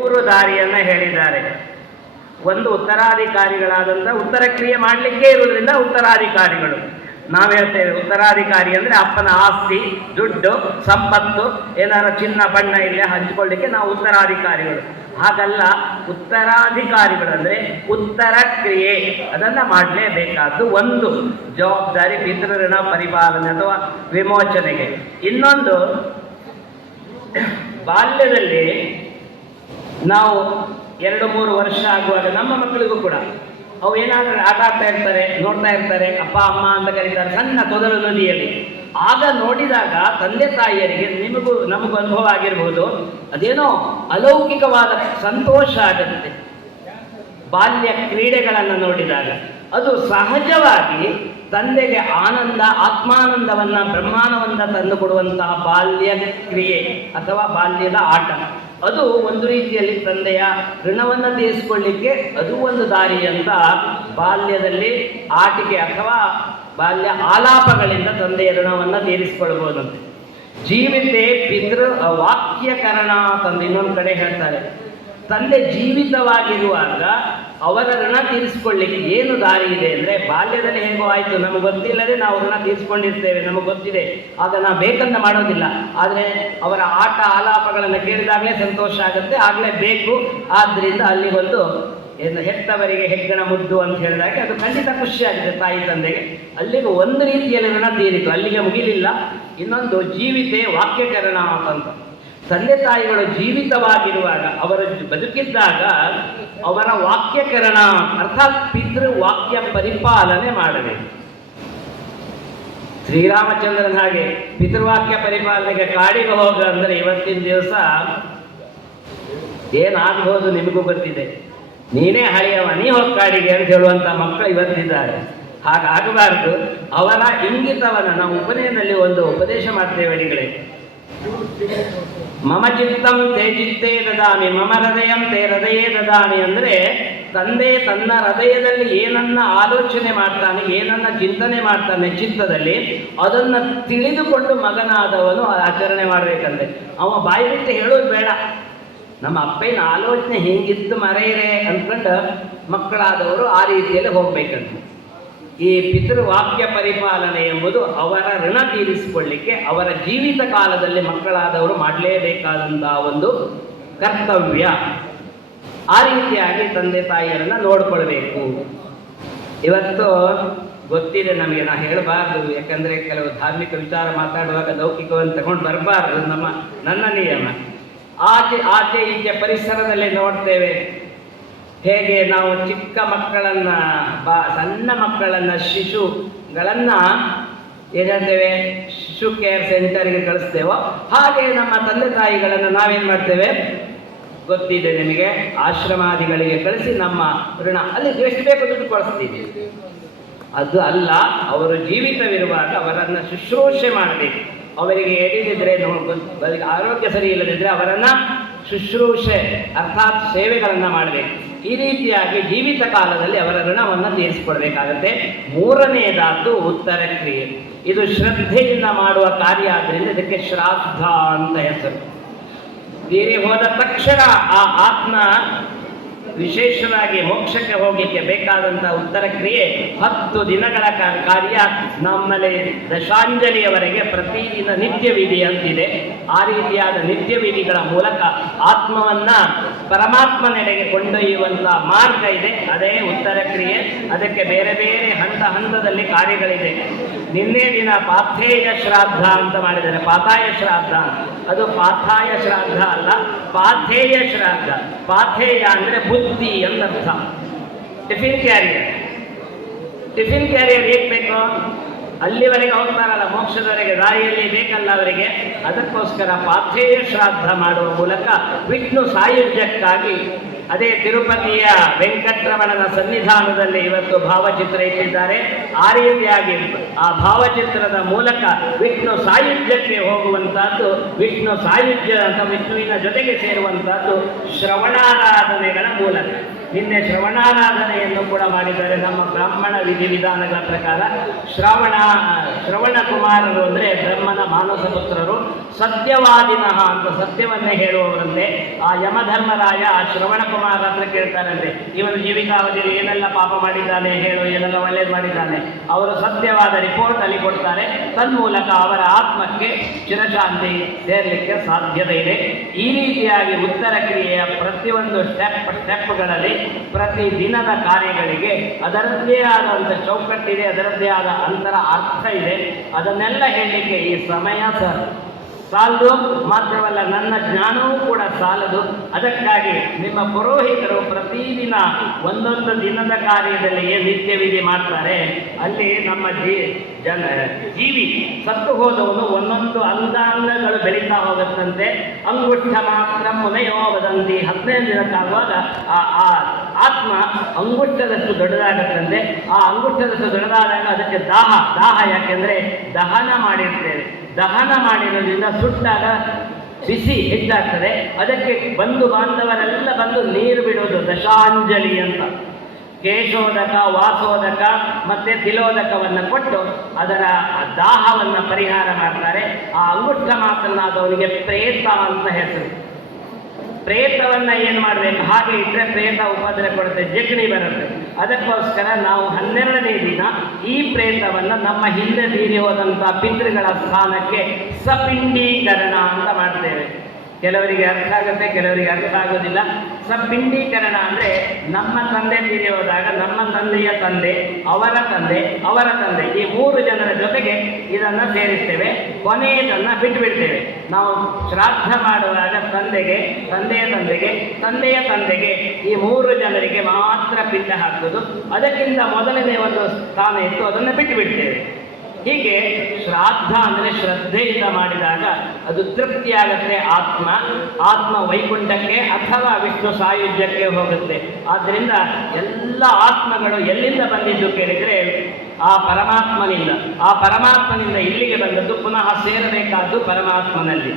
ಮೂರು ದಾರಿಯನ್ನು ಹೇಳಿದ್ದಾರೆ. ಒಂದು ಉತ್ತರಾಧಿಕಾರಿಗಳಾದಂಥ ಉತ್ತರ ಕ್ರಿಯೆ ಮಾಡಲಿಕ್ಕೆ ಇರುವುದರಿಂದ ಉತ್ತರಾಧಿಕಾರಿಗಳು. ನಾವು ಹೇಳ್ತೇವೆ, ಉತ್ತರಾಧಿಕಾರಿ ಅಂದ್ರೆ ಅಪ್ಪನ ಆಸ್ತಿ, ದುಡ್ಡು, ಸಂಪತ್ತು, ಏನಾರ ಚಿನ್ನ, ಬಣ್ಣ ಇಲ್ಲೇ ಹಂಚಿಕೊಳ್ಳಿಕ್ಕೆ ನಾವು ಉತ್ತರಾಧಿಕಾರಿಗಳು. ಹಾಗಲ್ಲ, ಉತ್ತರಾಧಿಕಾರಿಗಳು ಅಂದ್ರೆ ಉತ್ತರ ಕ್ರಿಯೆ ಅದನ್ನು ಮಾಡಲೇಬೇಕಾದ್ದು ಒಂದು, ಜವಾಬ್ದಾರಿ ಪಿತೃಋಣ ಪರಿಪಾಲನೆ ಅಥವಾ ವಿಮೋಚನೆಗೆ. ಇನ್ನೊಂದು, ಬಾಲ್ಯದಲ್ಲಿ ನಾವು ಎರಡು ಮೂರು ವರ್ಷ ಆಗುವಾಗ ನಮ್ಮ ಮಕ್ಕಳಿಗೂ ಕೂಡ ಅವು ಏನಾದರೂ ಆಟ ಆಡ್ತಾ ಇರ್ತಾರೆ, ನೋಡ್ತಾ ಇರ್ತಾರೆ, ಅಪ್ಪ, ಅಮ್ಮ ಅಂತ ಕರೀತಾರೆ, ಸಣ್ಣ ತೊದಲು ನದಿಯಲ್ಲಿ. ಆಗ ನೋಡಿದಾಗ ತಂದೆ ತಾಯಿಯರಿಗೆ ನಿಮಗೂ ನಮಗೂ ಅನುಭವ ಆಗಿರ್ಬೋದು, ಅದೇನೋ ಅಲೌಕಿಕವಾದ ಸಂತೋಷ ಆಗುತ್ತೆ. ಬಾಲ್ಯ ಕ್ರೀಡೆಗಳನ್ನು ನೋಡಿದಾಗ. ಅದು ಸಹಜವಾಗಿ ತಂದೆಗೆ ಆನಂದ, ಆತ್ಮಾನಂದವನ್ನ ಬ್ರಹ್ಮಾನವನ್ನ ತಂದು ಕೊಡುವಂತಹ ಬಾಲ್ಯ ಕ್ರಿಯೆ ಅಥವಾ ಬಾಲ್ಯದ ಆಟ. ಅದು ಒಂದು ರೀತಿಯಲ್ಲಿ ತಂದೆಯ ಋಣವನ್ನು ತೀರಿಸಿಕೊಳ್ಳಿಕ್ಕೆ ಅದು ಒಂದು ದಾರಿ ಅಂತ ಬಾಲ್ಯದಲ್ಲಿ ಆಟಿಕೆ ಅಥವಾ ಬಾಲ್ಯ ಆಲಾಪಗಳಿಂದ ತಂದೆಯ ಋಣವನ್ನು ತೀರಿಸಿಕೊಳ್ಬೋದಂತೆ. ಜೀವಿತೆ ಪಿತೃ ವಾಕ್ಯಕರಣ ತಂದು ಇನ್ನೊಂದು ಕಡೆ ಹೇಳ್ತಾರೆ. ತಂದೆ ಜೀವಿತವಾಗಿರುವಾಗ ಅವರ ಋಣ ತೀರಿಸಿಕೊಳ್ಳಿಕ್ಕೆ ಏನು ದಾರಿ ಇದೆ ಅಂದರೆ ಬಾಲ್ಯದಲ್ಲಿ ಹೇಗೋ ಆಯಿತು, ನಮಗೆ ಗೊತ್ತಿಲ್ಲದೆ ನಾವು ಋಣ ತೀರಿಸಿಕೊಂಡಿರ್ತೇವೆ, ನಮಗೆ ಗೊತ್ತಿದೆ. ಆಗ ನಾವು ಬೇಕಂತ ಮಾಡೋದಿಲ್ಲ. ಆದರೆ ಅವರ ಆಟ ಆಲಾಪಗಳನ್ನು ಕೇಳಿದಾಗಲೇ ಸಂತೋಷ ಆಗುತ್ತೆ, ಆಗಲೇ ಬೇಕು. ಆದ್ದರಿಂದ ಅಲ್ಲಿಗೊಂದು ಏನು ಹೆತ್ತವರಿಗೆ ಹೆಗ್ಗಣ ಮುದ್ದು ಅಂತ ಹೇಳಿದಾಗ ಅದು ಖಂಡಿತ ಖುಷಿಯಾಗಿದೆ ತಾಯಿ ತಂದೆಗೆ. ಅಲ್ಲಿಗೆ ಒಂದು ರೀತಿಯಲ್ಲಿ ಋಣ ತೀರಿತು. ಅಲ್ಲಿಗೆ ಮುಗಿಲಿಲ್ಲ. ಇನ್ನೊಂದು ಜೀವಿತೆ ವಾಕ್ಯಕರಣ ಅಂತ. ತಂದೆ ತಾಯಿಗಳು ಜೀವಿತವಾಗಿರುವಾಗ ಅವರ ಬದುಕಿದ್ದಾಗ ಅವರ ವಾಕ್ಯಕರಣ, ಅರ್ಥಾತ್ ಪಿತೃ ವಾಕ್ಯ ಪರಿಪಾಲನೆ ಮಾಡಬೇಕು. ಶ್ರೀರಾಮಚಂದ್ರನ ಹಾಗೆ ಪಿತೃವಾಕ್ಯ ಪರಿಪಾಲನೆಗೆ ಕಾಡಿಗೆ ಹೋಗ ಅಂದರೆ ಇವತ್ತಿನ ದಿವಸ ಏನಾಗಬಹುದು ನಿಮಗೂ ಗೊತ್ತಿದೆ. ನೀನೇ ಹಳೆಯವ, ನೀ ಹೋಗಿ ಕಾಡಿಗೆ ಅಂತ ಹೇಳುವಂತ ಮಕ್ಕಳು ಇವತ್ತಿದ್ದಾರೆ. ಹಾಗಾಗಬಾರ್ದು. ಅವರ ಇಂಗಿತವನ್ನು ನಾವು ಉಪನಯನದಲ್ಲಿ ಒಂದು ಉಪದೇಶ ಮಾಡ್ತೇವೆ ಅಡಿಗಳೇ. ಮಮ ಚಿತ್ತಂ ತೇ ಚಿತ್ತೇ ದದಾಮಿ, ಮಮ ಹೃದಯಂ ತೇ ಹೃದಯೇ ದದಾಮಿ ಅಂದರೆ ತಂದೆ ತನ್ನ ಹೃದಯದಲ್ಲಿ ಏನನ್ನ ಆಲೋಚನೆ ಮಾಡ್ತಾನೆ, ಏನನ್ನ ಚಿಂತನೆ ಮಾಡ್ತಾನೆ ಚಿತ್ತದಲ್ಲಿ, ಅದನ್ನು ತಿಳಿದುಕೊಂಡು ಮಗನಾದವನು ಆಚರಣೆ ಮಾಡ್ಬೇಕಂತೆ. ಅವ ಬಾಯಿ ಬಿಟ್ಟು ಹೇಳೋದು ಬೇಡ. ನಮ್ಮ ಅಪ್ಪನ ಆಲೋಚನೆ ಹಿಂಗಿತ್ತು ಮರೆಯರೆ ಅಂದ್ಕೊಂಡು ಮಕ್ಕಳಾದವರು ಆ ರೀತಿಯಲ್ಲಿ ಹೋಗ್ಬೇಕಂತ. ಈ ಪಿತೃವಾಕ್ಯ ಪರಿಪಾಲನೆ ಎಂಬುದು ಅವರ ಋಣ ತೀರಿಸಿಕೊಳ್ಳಿಕ್ಕೆ ಅವರ ಜೀವಿತ ಕಾಲದಲ್ಲಿ ಮಕ್ಕಳಾದವರು ಮಾಡಲೇಬೇಕಾದಂತಹ ಒಂದು ಕರ್ತವ್ಯ. ಆ ರೀತಿಯಾಗಿ ತಂದೆ ತಾಯಿಯರನ್ನ ನೋಡ್ಕೊಳ್ಬೇಕು. ಇವತ್ತು ಗೊತ್ತಿದೆ ನಮಗೆ, ನಾ ಹೇಳಬಾರ್ದು. ಯಾಕಂದ್ರೆ ಕೆಲವು ಧಾರ್ಮಿಕ ವಿಚಾರ ಮಾತಾಡುವಾಗ ಲೌಕಿಕವನ್ನು ತಗೊಂಡು ಬರಬಾರ್ದು. ನಮ್ಮ, ನನ್ನ ನಿಯಮ. ಆಚೆ ಆಚೆ, ಈಚೆ ಪರಿಸರದಲ್ಲಿ ನೋಡ್ತೇವೆ. ಹೇಗೆ ನಾವು ಚಿಕ್ಕ ಮಕ್ಕಳನ್ನ ಬಾ ಸಣ್ಣ ಮಕ್ಕಳನ್ನು ಶಿಶುಗಳನ್ನು ಏನ್ ಹೇಳ್ತೇವೆ ಶಿಶು ಕೇರ್ ಸೆಂಟರ್ಗೆ ಕಳಿಸ್ತೇವೋ? ಹಾಗೆ ನಮ್ಮ ತಂದೆ ತಾಯಿಗಳನ್ನು ನಾವೇನು ಮಾಡ್ತೇವೆ? ಗೊತ್ತಿದೆ ನಿಮಗೆ. ಆಶ್ರಮಾದಿಗಳಿಗೆ ಕಳಿಸಿ ನಮ್ಮ ಋಣ. ಅಲ್ಲಿ ಎಷ್ಟು ಬೇಕು ದುಡ್ಡು ಕಳಿಸ್ತೀವಿ ಅದು ಅಲ್ಲ, ಅವರು ಜೀವಿತವಿರುವಾಗ ಅವರನ್ನು ಶುಶ್ರೂಷೆ ಮಾಡಬೇಕು. ಅವರಿಗೆ ಎಡಿದಿದ್ರೆ ಆರೋಗ್ಯ ಸರಿ ಇಲ್ಲದಿದ್ದರೆ ಅವರನ್ನ ಶುಶ್ರೂಷೆ ಅರ್ಥಾತ್ ಸೇವೆಗಳನ್ನು ಮಾಡಬೇಕು. ಈ ರೀತಿಯಾಗಿ ಜೀವಿತ ಕಾಲದಲ್ಲಿ ಅವರ ಋಣವನ್ನು ತೀರಿಸಿಕೊಡ್ಬೇಕಾಗತ್ತೆ. ಮೂರನೆಯದಾದ್ದು ಉತ್ತರ ಕ್ರಿಯೆ. ಇದು ಶ್ರದ್ಧೆಯಿಂದ ಮಾಡುವ ಕಾರ್ಯ ಆದ್ದರಿಂದ ಇದಕ್ಕೆ ಶ್ರಾದ್ದ ಅಂತ ಹೆಸರು. ತೀರಿ ಹೋದ ತಕ್ಷಣ ಆ ಆತ್ಮ ವಿಶೇಷವಾಗಿ ಮೋಕ್ಷಕ್ಕೆ ಹೋಗಲಿಕ್ಕೆ ಬೇಕಾದಂಥ ಉತ್ತರ ಕ್ರಿಯೆ ಹತ್ತು ದಿನಗಳ ಕಾರ್ಯ ನಮ್ಮಲ್ಲಿ ದಶಾಂಜಲಿಯವರೆಗೆ ಪ್ರತಿದಿನ ನಿತ್ಯ ವಿಧಿ ಅಂತಿದೆ. ಆ ರೀತಿಯಾದ ನಿತ್ಯ ವಿಧಿಗಳ ಮೂಲಕ ಆತ್ಮವನ್ನ ಪರಮಾತ್ಮನೆಡೆಗೆ ಕೊಂಡೊಯ್ಯುವಂತಹ ಮಾರ್ಗ ಇದೆ. ಅದೇ ಉತ್ತರ ಕ್ರಿಯೆ. ಅದಕ್ಕೆ ಬೇರೆ ಬೇರೆ ಹಂತ ಹಂತದಲ್ಲಿ ಕಾರ್ಯಗಳಿದೆ. ನಿನ್ನೆ ದಿನ ಪಾಥೇಯ ಶ್ರಾದ್ದ ಅಂತ ಮಾಡಿದ್ದಾರೆ. ಪಾತಾಯ ಶ್ರಾದ್ದ ಅದು ಪಾಥಾಯ ಶ್ರಾದ್ದ ಅಲ್ಲ, ಪಾಥೇಯ ಶ್ರಾದ್ದ ಪಾಥೇಯ ಅಂದ್ರೆ ಬುದ್ಧಿ ಎಂದರ್ಥ ಟಿಫಿನ್ ಕ್ಯಾರಿಯರ್. ಟಿಫಿನ್ ಕ್ಯಾರಿಯರ್ ಹೇಗೆ ಬೇಕು? ಅಲ್ಲಿವರೆಗೆ ಹೋಗ್ತಾರಲ್ಲ, ಮೋಕ್ಷದವರೆಗೆ ದಾರಿಯಲ್ಲಿ ಬೇಕಲ್ಲ ಅವರಿಗೆ? ಅದಕ್ಕೋಸ್ಕರ ಪಾಥೇಯ ಶ್ರಾದ್ದ ಮಾಡುವ ಮೂಲಕ ವಿಷ್ಣು ಸಾಯುಜ್ಯಕ್ಕಾಗಿ ಅದೇ ತಿರುಪತಿಯ ವೆಂಕಟರಮಣನ ಸನ್ನಿಧಾನದಲ್ಲಿ ಇವತ್ತು ಭಾವಚಿತ್ರ ಇಟ್ಟಿದ್ದಾರೆ. ಆ ರೀತಿಯಾಗಿ ಆ ಭಾವಚಿತ್ರದ ಮೂಲಕ ವಿಷ್ಣು ಸಾಯುಜ್ಯಕ್ಕೆ ಹೋಗುವಂತಹದ್ದು ವಿಷ್ಣು ಸಾಯುಜ್ಯ ಅಂತ ವಿಷ್ಣುವಿನ ಜೊತೆಗೆ ಸೇರುವಂತಹದ್ದು ಶ್ರವಣಾರಾಧನೆಗಳ ಮೂಲಕ. ನಿನ್ನೆ ಶ್ರವಣಾರಾಧನೆಯನ್ನು ಕೂಡ ಮಾಡಿದ್ದಾರೆ ನಮ್ಮ ಬ್ರಾಹ್ಮಣ ವಿಧಿವಿಧಾನಗಳ ಪ್ರಕಾರ. ಶ್ರವಣ ಶ್ರವಣ ಕುಮಾರರು ಅಂದರೆ ಬ್ರಹ್ಮನ ಮಾನಸ ಪುತ್ರರು. ಸತ್ಯವಾದಿನಃ ಅಂತ ಸತ್ಯವನ್ನೇ ಹೇಳುವವರಂತೆ. ಆ ಯಮಧರ್ಮರಾಯ ಆ ಶ್ರವಣ ಕುಮಾರ ಹತ್ರ ಕೇಳ್ತಾರಂತೆ. ಇವನು ಜೀವಿತಾವಧಿಯಲ್ಲಿ ಏನೆಲ್ಲ ಪಾಪ ಮಾಡಿದ್ದಾನೆ ಹೇಳು, ಏನೆಲ್ಲ ಒಳ್ಳೇದು ಮಾಡಿದ್ದಾನೆ. ಅವರು ಸತ್ಯವಾದ ರಿಪೋರ್ಟ್ ಅಲ್ಲಿ ಕೊಡ್ತಾರೆ. ತನ್ಮೂಲಕ ಅವರ ಆತ್ಮಕ್ಕೆ ಚಿರಶಾಂತಿ ಸೇರಲಿಕ್ಕೆ ಸಾಧ್ಯತೆ ಇದೆ. ಈ ರೀತಿಯಾಗಿ ಉತ್ತರ ಕ್ರಿಯೆಯ ಪ್ರತಿಯೊಂದು ಸ್ಟೆಪ್ ಸ್ಟೆಪ್ಗಳಲ್ಲಿ ಪ್ರತಿ ದಿನದ ಕಾರ್ಯಗಳಿಗೆ ಅದರದ್ದೇ ಆದಂಥ ಚೌಕಟ್ಟಿದೆ, ಅದರದ್ದೇ ಆದ ಅಂತರ ಅರ್ಥ ಇದೆ. ಅದನ್ನೆಲ್ಲ ಹೇಳಲಿಕ್ಕೆ ಈ ಸಮಯ ಸ ಸಾಲದು ಮಾತ್ರವಲ್ಲ, ನನ್ನ ಜ್ಞಾನವೂ ಕೂಡ ಸಾಲದು. ಅದಕ್ಕಾಗಿ ನಿಮ್ಮ ಪುರೋಹಿತರು ಪ್ರತಿದಿನ ಒಂದೊಂದು ದಿನದ ಕಾರ್ಯದಲ್ಲಿ ಏನು ನಿತ್ಯ ವಿಧಿ ಮಾಡ್ತಾರೆ, ಅಲ್ಲಿ ನಮ್ಮ ಜೀ, ಜನ, ಜೀವಿ ಸತ್ತು ಹೋದವನು ಒಂದೊಂದು ಅಂಗಾಂಗಗಳು ಬೆಳೀತಾ ಹೋಗುತ್ತಂತೆ. ಅಂಗುಷ್ಠ ಮಾತ್ರ ಮುನೆಯೋ ವದಂತಿ ಹದಿನೈದು ದಿನಕ್ಕಾಗುವಾಗ ಆ ಆತ್ಮ ಅಂಗುಷ್ಟದಷ್ಟು ದೊಡ್ಡದಾಗುತ್ತಂತೆ ಆ ಅಂಗುಷ್ಟದಷ್ಟು ದೊಡ್ಡದಾದಾಗ ಅದಕ್ಕೆ ದಾಹ. ದಾಹ ಯಾಕೆಂದ್ರೆ ದಹನ ಮಾಡಿರ್ತೇವೆ. ದಹನ ಮಾಡಿರೋದ್ರಿಂದ ಸುಟ್ಟಾಗ ಬಿಸಿ ಹೆಚ್ಚಾಗ್ತದೆ. ಅದಕ್ಕೆ ಬಂಧು ಬಾಂಧವರೆಲ್ಲ ಬಂದು ನೀರು ಬಿಡೋದು ದಶಾಂಜಲಿ ಅಂತ. ಕೇಶೋದಕ, ವಾಸೋದಕ ಮತ್ತೆ ತಿಲೋದಕವನ್ನು ಕೊಟ್ಟು ಅದರ ದಾಹವನ್ನು ಪರಿಹಾರ ಮಾಡ್ತಾರೆ. ಆ ಅಂಗುಷ್ಟ ಮಾತನ್ನಾದವನಿಗೆ ಪ್ರೇತ ಅಂತ ಹೆಸರು. ಪ್ರೇತವನ್ನ ಏನು ಮಾಡಬೇಕು? ಹಾಗೆ ಇಟ್ಟರೆ ಪ್ರೇತ ಉಪದ್ರ ಕೊಡುತ್ತೆ ಜಗಣಿ ಬರುತ್ತೆ. ಅದಕ್ಕೋಸ್ಕರ ನಾವು ಹನ್ನೆರಡನೇ ದಿನ ಈ ಪ್ರೇತವನ್ನು ನಮ್ಮ ಹಿಂದೆ ಬೀರಿ ಹೋದಂಥ ಪಿತೃಗಳ ಸ್ಥಾನಕ್ಕೆ ಸಪಿಂಡೀಕರಣ ಅಂತ ಮಾಡ್ತೇವೆ. ಕೆಲವರಿಗೆ ಅರ್ಥ ಆಗುತ್ತೆ, ಕೆಲವರಿಗೆ ಅರ್ಥ ಆಗೋದಿಲ್ಲ. ಸಪಿಂಡೀಕರಣ ಅಂದರೆ ನಮ್ಮ ತಂದೆ ತೀರಿ ಹೋದಾಗ ನಮ್ಮ ತಂದೆಯ ತಂದೆ ಅವರ ತಂದೆ ಅವರ ತಂದೆ ಈ ಮೂರು ಜನರ ಜೊತೆಗೆ ಇದನ್ನು ಸೇರಿಸ್ತೇವೆ. ಕೊನೆಯದನ್ನು ಬಿಟ್ಟುಬಿಡ್ತೇವೆ ನಾವು ಶ್ರಾದ್ದ ಮಾಡುವಾಗ ತಂದೆಗೆ, ತಂದೆಯ ತಂದೆಗೆ ತಂದೆಯ ತಂದೆಗೆ ಈ ಮೂರು ಜನರಿಗೆ ಮಾತ್ರ ಪಿಂಡ ಹಾಕುವುದು. ಅದಕ್ಕಿಂತ ಮೊದಲನೇ ಒಂದು ಸ್ಥಾನ ಇತ್ತು ಅದನ್ನು ಬಿಟ್ಟು ಬಿಡ್ತೇವೆ. ಹೀಗೆ ಶ್ರಾದ್ದ ಅಂದರೆ ಶ್ರದ್ಧೆಯಿಂದ ಮಾಡಿದಾಗ ಅದು ತೃಪ್ತಿಯಾಗತ್ತೆ ಆತ್ಮ ಆತ್ಮ ವೈಕುಂಠಕ್ಕೆ ಅಥವಾ ವಿಷ್ಣು ಸಾಯುಜ್ಯಕ್ಕೆ ಹೋಗುತ್ತೆ. ಆದ್ದರಿಂದ ಎಲ್ಲ ಆತ್ಮಗಳು ಎಲ್ಲಿಂದ ಬಂದಿದ್ದು ಕೇಳಿದರೆ ಆ ಪರಮಾತ್ಮನಿಂದ. ಆ ಪರಮಾತ್ಮನಿಂದ ಇಲ್ಲಿಗೆ ಬಂದದ್ದು ಪುನಃ ಸೇರಬೇಕಾದ್ದು ಪರಮಾತ್ಮನಲ್ಲಿ.